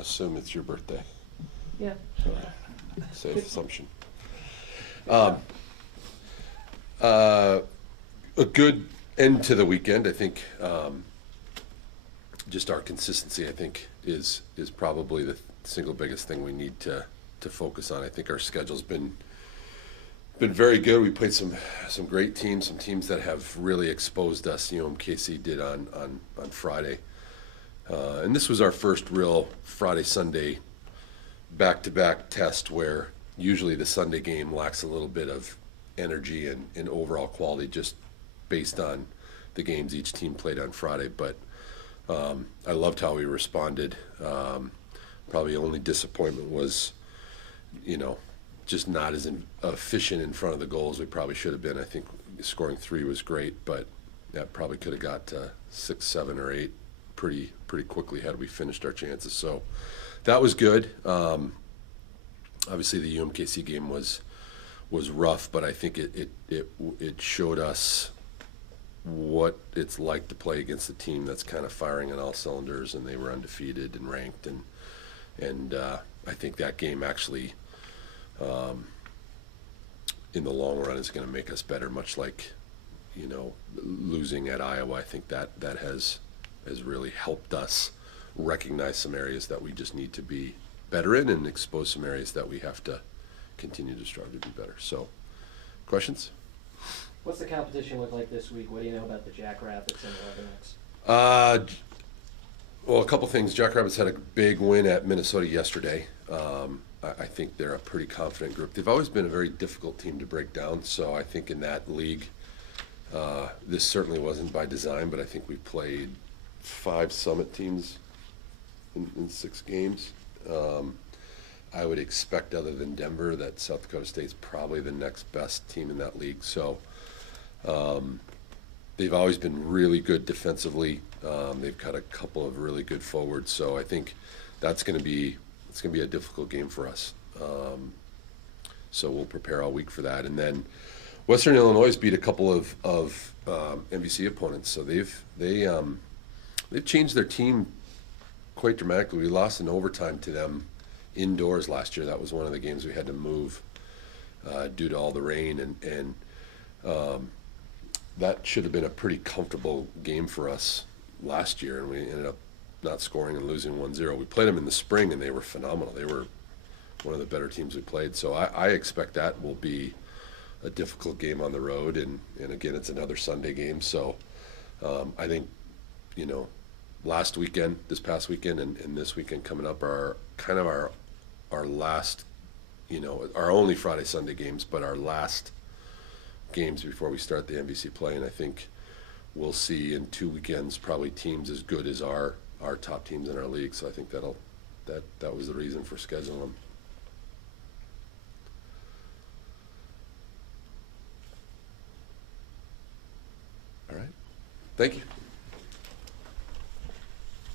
assume it's your birthday. Yeah. Safe assumption. Yeah. A good end to the weekend, I think. Just our consistency, I think, is probably the single biggest thing we need to focus on. I think our schedule's been very good. We played some great teams, some teams that have really exposed us. KC did on Friday, and this was our first real Friday Sunday back-to-back test where usually the Sunday game lacks a little bit of energy and overall quality just based on the games each team played on Friday. But I loved how we responded. Probably only disappointment was, just not as efficient in front of the goals we probably should have been. I think scoring 3 was great, but that probably could have got to 6, 7, or 8 pretty quickly had we finished our chances. So that was good. Obviously, the UMKC game was rough, but I think it showed us what it's like to play against a team that's kind of firing on all cylinders, and they were undefeated and ranked, and I think that game actually, in the long run, is going to make us better. Much like, losing at Iowa, I think that has really helped us recognize some areas that we just need to be better in and expose some areas that we have to continue to strive to be better. So, questions? What's the competition look like this week? What do you know about the Jackrabbits and the Leathernecks? Well, a couple things. Jackrabbits had a big win at Minnesota yesterday. I think they're a pretty confident group. They've always been a very difficult team to break down, so I think in that league, this certainly wasn't by design, but I think we played 5 Summit teams in 6 games. I would expect, other than Denver, that South Dakota State's probably the next best team in that league. So they've always been really good defensively. They've got a couple of really good forwards. So I think it's going to be a difficult game for us. So we'll prepare all week for that. And then Western Illinois beat a couple of MVC opponents. So they've changed their team quite dramatically. We lost in overtime to them indoors last year. That was one of the games we had to move due to all the rain, and that should have been a pretty comfortable game for us last year, and we ended up not scoring and losing 1-0. We played them in the spring, and they were phenomenal. They were one of the better teams we played. So I expect that will be a difficult game on the road, and again, it's another Sunday game. So I think, this past weekend and this weekend coming up are kind of our last, our only Friday, Sunday games, but our last games before we start the MVC play. And I think we'll see in 2 weekends probably teams as good as our top teams in our league. So I think that was the reason for scheduling them. All right. Thank you.